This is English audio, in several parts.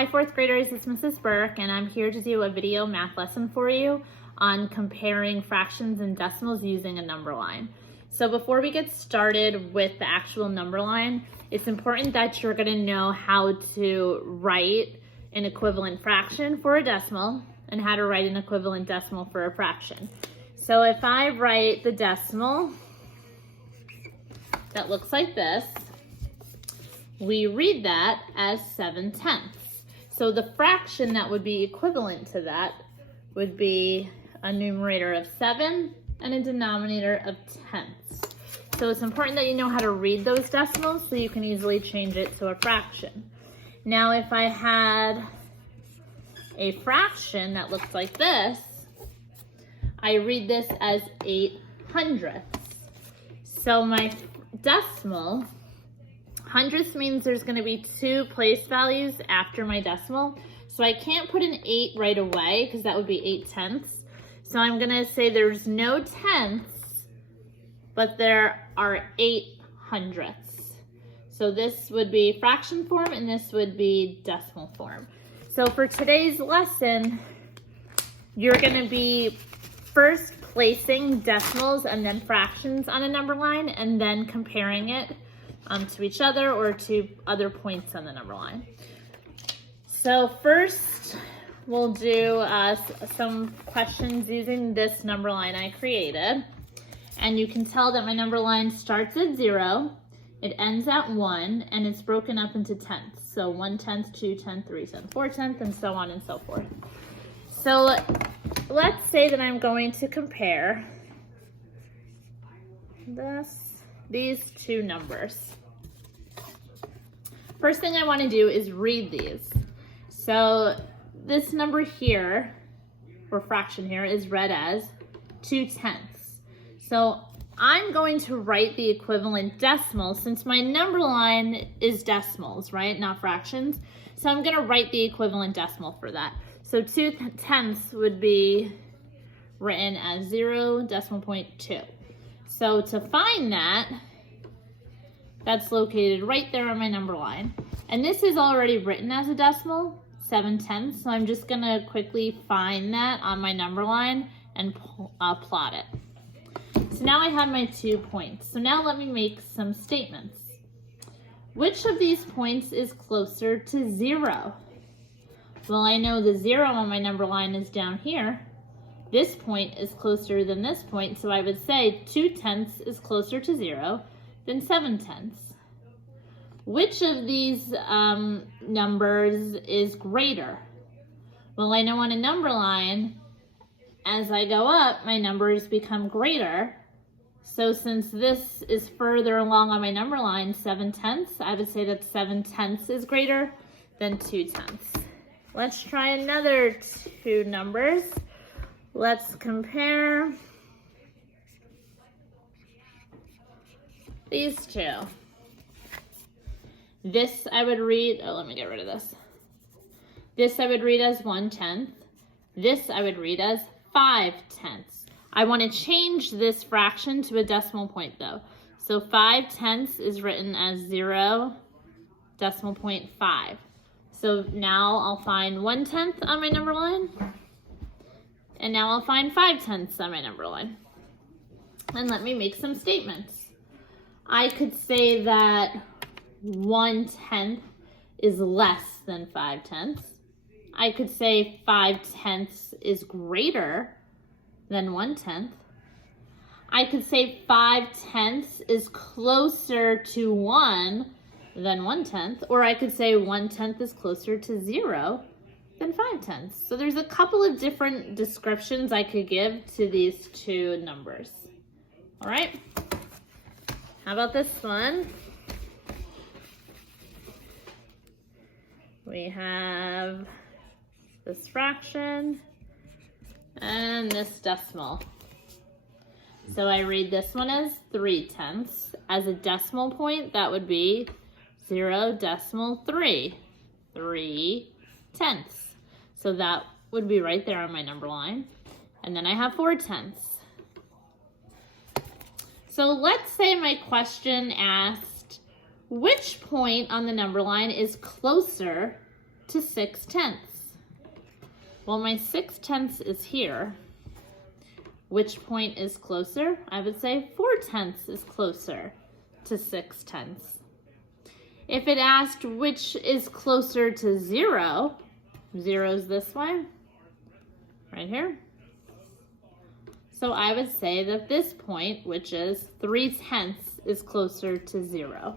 Hi fourth graders, it's Mrs. Burke and I'm here to do a video math lesson for you on comparing fractions and decimals using a number line. So before we get started with the actual number line, it's important that you're going to know how to write an equivalent fraction for a decimal and how to write an equivalent decimal for a fraction. So if I write the decimal that looks like this, we read that as 7/10. So the fraction that would be equivalent to that would be a numerator of 7 and a denominator of tenths. So it's important that you know how to read those decimals so you can easily change it to a fraction. Now if I had a fraction that looks like this, I read this as 8/100ths. So my decimal, hundredths means there's going to be two place values after my decimal. So I can't put an 8 right away because that would be 8/10. So I'm going to say there's no tenths, but there are 8/100ths. So this would be fraction form and this would be decimal form. So for today's lesson, you're going to be first placing decimals and then fractions on a number line and then comparing it to each other or to other points on the number line. So first we'll do some questions using this number line I created. And you can tell that my number line starts at 0, it ends at 1, and it's broken up into tenths. So 1/10, 2/10, 3/10, 4/10, and so on and so forth. So let's say that I'm going to compare these two numbers. First thing I want to do is read these. So this number here, or fraction here, is read as 2/10. So I'm going to write the equivalent decimal since my number line is decimals, right? Not fractions. So I'm going to write the equivalent decimal for that. So 2/10 would be written as 0.2. So to find that, that's located right there on my number line. And this is already written as a decimal, 7/10. So I'm just going to quickly find that on my number line and plot it. So now I have my 2 points. So now let me make some statements. Which of these points is closer to 0? Well, I know the 0 on my number line is down here. This point is closer than this point, so I would say 2/10 is closer to 0 than 7/10. Which of these numbers is greater? Well, I know on a number line, as I go up, my numbers become greater. So since this is further along on my number line, 7/10, I would say that 7/10 is greater than 2/10. Let's try another two numbers. Let's compare these two. This I would read, let me get rid of this. This I would read as 1/10. This I would read as 5/10. I want to change this fraction to a decimal point though. So 5/10 is written as 0.5. So now I'll find 1/10 on my number line. And now I'll find 5/10 on my number line. And let me make some statements. I could say that 1/10 is less than 5/10. I could say 5/10 is greater than 1/10. I could say 5/10 is closer to 1 than 1/10. Or I could say 1/10 is closer to 0 than 5/10. So there's a couple of different descriptions I could give to these two numbers. All right. How about this one? We have this fraction and this decimal. So I read this one as 3/10. As a decimal point, that would be 0.3. 3/10. So that would be right there on my number line. And then I have 4/10. So let's say my question asked, which point on the number line is closer to 6/10. Well, my 6/10 is here. Which point is closer? I would say 4/10 is closer to 6/10. If it asked which is closer to 0, 0 is this way, right here. So I would say that this point, which is 3/10, is closer to 0.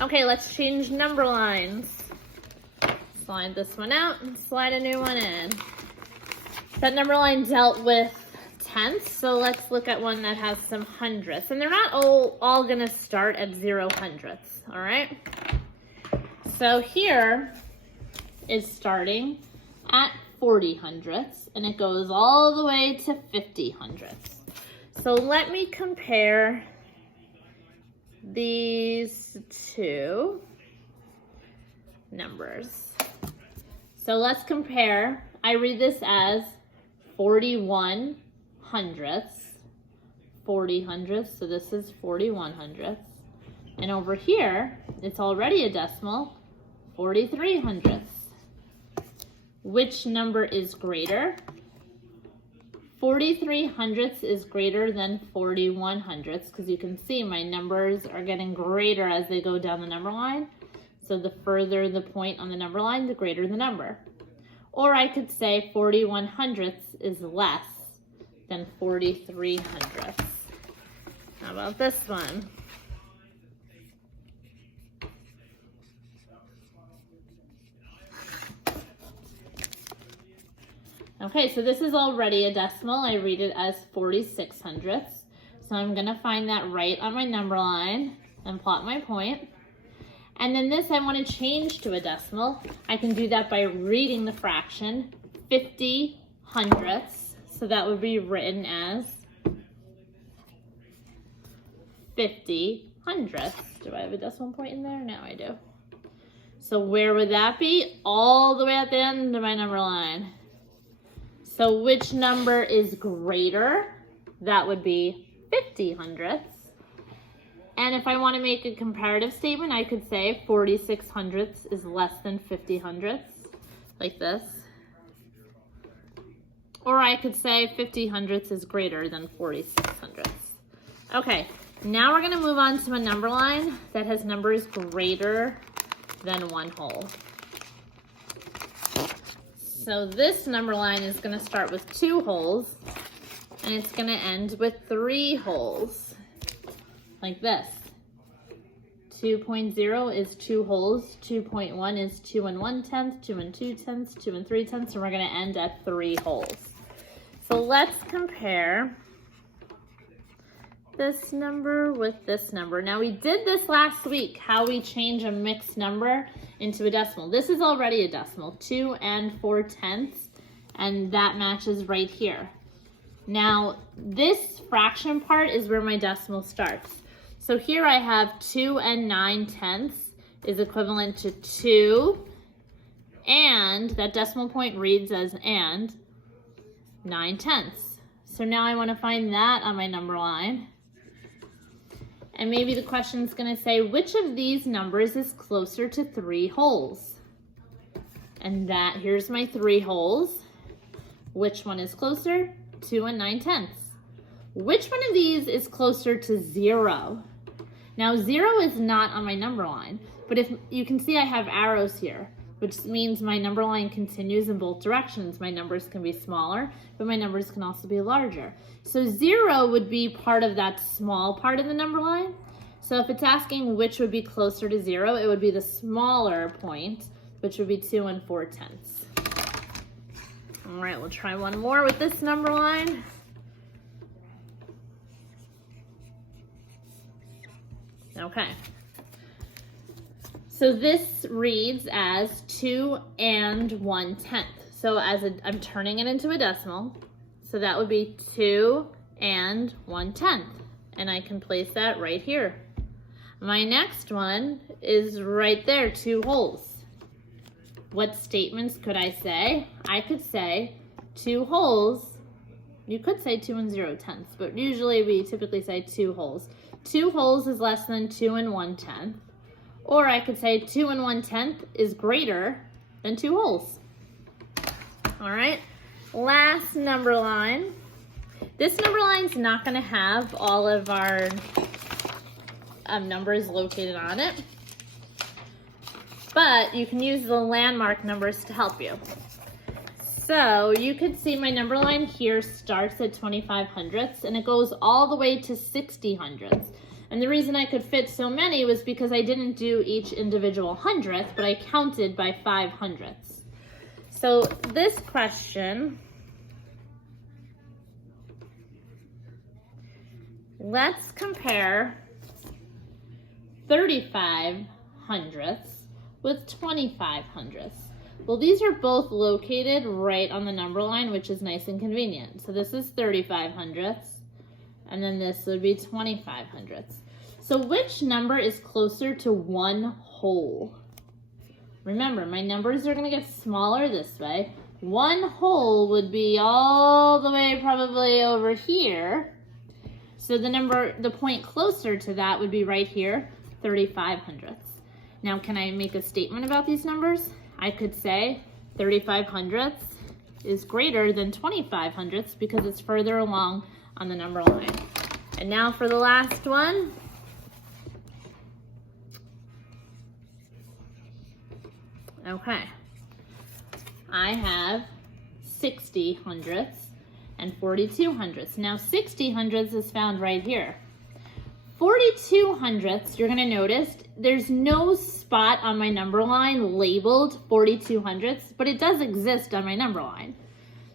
Okay, let's change number lines. Slide this one out and slide a new one in. That number line dealt with tenths, so let's look at one that has some hundredths. And they're not all gonna start at 0 hundredths, all right? So here is starting at 40 hundredths, and it goes all the way to 50 hundredths. So let me compare these two numbers. So let's compare. I read this as 41 hundredths, 40 hundredths, so this is 41 hundredths. And over here, it's already a decimal, 43 hundredths. Which number is greater? 43 hundredths is greater than 41 hundredths, because you can see my numbers are getting greater as they go down the number line. So the further the point on the number line, the greater the number. Or I could say 41 hundredths is less than 43 hundredths. How about this one? Okay, so this is already a decimal. I read it as 46 hundredths. So I'm gonna find that right on my number line and plot my point. And then this I want to change to a decimal. I can do that by reading the fraction, 50 hundredths. So that would be written as 50 hundredths. Do I have a decimal point in there? Now I do. So where would that be? All the way at the end of my number line. So which number is greater? That would be 50 hundredths. And if I want to make a comparative statement, I could say 46 hundredths is less than 50 hundredths, like this. Or I could say 50 hundredths is greater than 46 hundredths. Okay, now we're going to move on to a number line that has numbers greater than 1 whole. So this number line is going to start with 2 wholes, and it's going to end with 3 wholes, like this. 2.0 is 2 wholes, 2.1 is 2 1/10, 2 2/10, 2 3/10, and we're going to end at 3 wholes. So let's compare this number with this number. Now we did this last week, how we change a mixed number into a decimal. This is already a decimal, 2 4/10, and that matches right here. Now this fraction part is where my decimal starts. So here I have 2 9/10 is equivalent to 2, and that decimal point reads as and 9/10. So now I want to find that on my number line. And maybe the question is going to say, which of these numbers is closer to 3 wholes? And that, here's my 3 wholes. Which one is closer? 2 9/10. Which one of these is closer to 0? Now 0 is not on my number line, but if you can see I have arrows here, which means my number line continues in both directions. My numbers can be smaller, but my numbers can also be larger. So 0 would be part of that small part of the number line. So if it's asking which would be closer to 0, it would be the smaller point, which would be 2 4/10. All right, we'll try one more with this number line. Okay. So this reads as 2 1/10. So I'm turning it into a decimal. So that would be 2 1/10. And I can place that right here. My next one is right there, 2 wholes. What statements could I say? I could say 2 wholes. You could say 2 0/10, but usually we typically say 2 wholes. 2 wholes is less than 2 1/10. Or I could say 2 1/10 is greater than 2 wholes. All right, last number line. This number line's not gonna have all of our numbers located on it, but you can use the landmark numbers to help you. So you could see my number line here starts at 25 hundredths and it goes all the way to 60 hundredths. And the reason I could fit so many was because I didn't do each individual hundredth, but I counted by 5 hundredths. So this question, let's compare 35 hundredths with 25 hundredths. Well, these are both located right on the number line, which is nice and convenient. So this is 35 hundredths, and then this would be 25 hundredths. So which number is closer to 1 whole? Remember, my numbers are gonna get smaller this way. 1 whole would be all the way probably over here. So the point closer to that would be right here, 35 hundredths. Now, can I make a statement about these numbers? I could say 35 hundredths is greater than 25 hundredths because it's further along on the number line. And now for the last one. Okay, I have 60 hundredths and 42 hundredths. Now 60 hundredths is found right here. 42 hundredths, you're gonna notice there's no spot on my number line labeled 42 hundredths, but it does exist on my number line.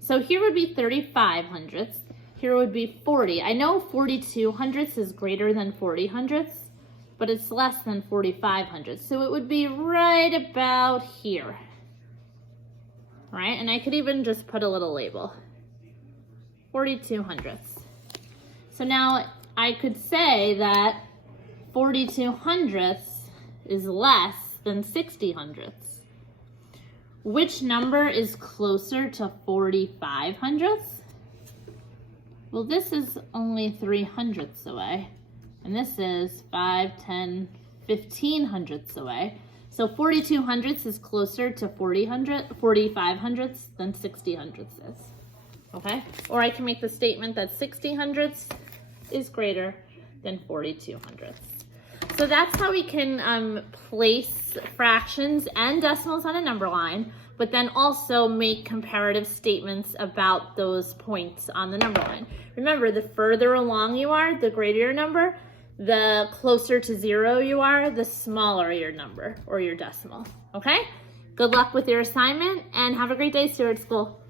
So here would be 35 hundredths, here would be 40. I know 42 hundredths is greater than 40 hundredths, but it's less than 45 hundredths. So it would be right about here, right? And I could even just put a little label, 42 hundredths. So now I could say that 42 hundredths is less than 60 hundredths. Which number is closer to 45 hundredths? Well, this is only 3 hundredths away, and this is 5, 10, 15 hundredths away. So 42 hundredths is closer to 45 hundredths than 60 hundredths is, okay? Or I can make the statement that 60 hundredths is greater than 42 hundredths. So that's how we can place fractions and decimals on a number line, but then also make comparative statements about those points on the number line. Remember, the further along you are, the greater your number, the closer to 0 you are, the smaller your number or your decimal, okay? Good luck with your assignment and have a great day, Stewart School.